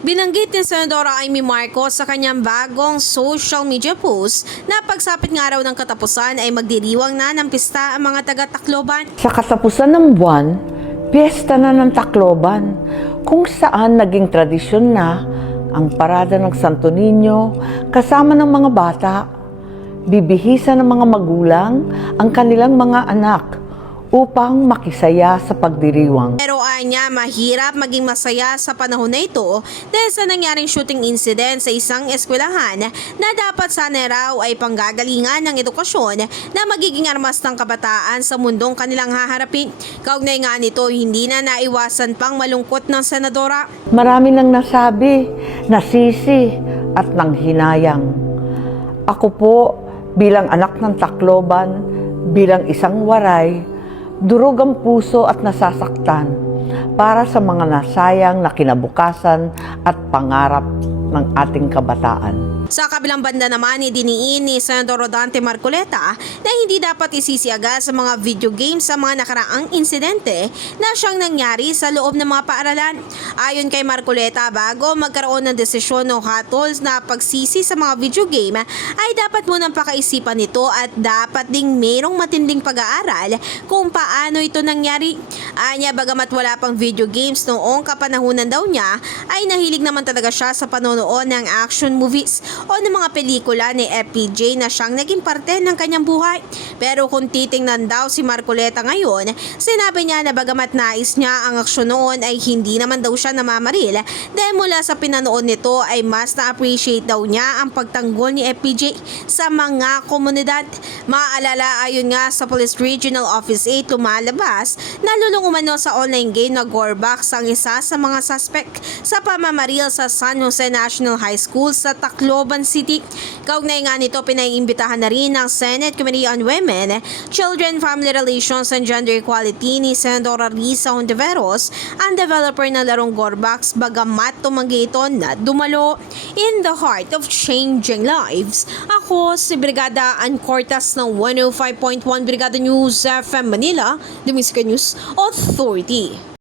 Binanggit ni Senadora Amy Marcos sa kanyang bagong social media post na pagsapit nga raw ng katapusan ay magdiriwang na ng pista ang mga taga-Tacloban. Sa katapusan ng buwan, piyesta na ng Tacloban, kung saan naging tradisyon na ang parada ng Santo Niño kasama ng mga bata. Bibihisa ng mga magulang ang kanilang mga anak upang makisaya sa pagdiriwang. Pero anya, mahirap maging masaya sa panahon na ito dahil sa nangyaring shooting incident sa isang eskwelahan na dapat sana raw ay panggagalingan ng edukasyon na magiging armas ng kabataan sa mundong kanilang haharapin. Kaugnay nga nito, hindi na naiwasan pang malungkot ng senadora. Marami nang nasabi, nasisi at nanghinayang. Ako po, bilang anak ng Tacloban, bilang isang waray, durog ang puso at nasasaktan para sa mga nasayang na kinabukasan at pangarap ng ating kabataan. Sa kabilang banda naman, idiniin ni Senador Rodante Marcoleta na hindi dapat isisiaga sa mga video games sa mga nakaraang insidente na siyang nangyari sa loob ng mga paaralan. Ayon kay Marcoleta, bago magkaroon ng desisyon o hatol na pagsisi sa mga video game, ay dapat munang pakaisipan nito at dapat ding mayroong matinding pag-aaral kung paano ito nangyari. Anya, bagamat wala pang video games noong kapanahunan daw niya, ay nahilig naman talaga siya sa panonood ng action movies o ng mga pelikula ni FPJ na siyang naging parte ng kanyang buhay. Pero kung titingnan daw si Marcoleta ngayon, sinabi niya na bagamat nais niya ang aksyon noon ay hindi naman daw siya namamaril dahil mula sa pinanood nito ay mas na-appreciate daw niya ang pagtanggol ni FPJ sa mga komunidad. Maaalala, ayon nga sa Police Regional Office 8 lumalabas na lulong umano sa online game na Gorbox ang isa sa mga suspect sa pamamaril sa San Jose National High School sa Tacloban City. Kaugnay nga nito, pinaiimbitahan na rin ng Senate Committee on Women, Children, Family Relations and Gender Equality ni Senadora Risa Hontiveros, ang developer ng larong Gorbox, bagamat tumanggi ito na dumalo. In the heart of changing lives, ako si Brigada Ann Cortas ng 105.1 Brigada News FM Manila, the Music News Authority.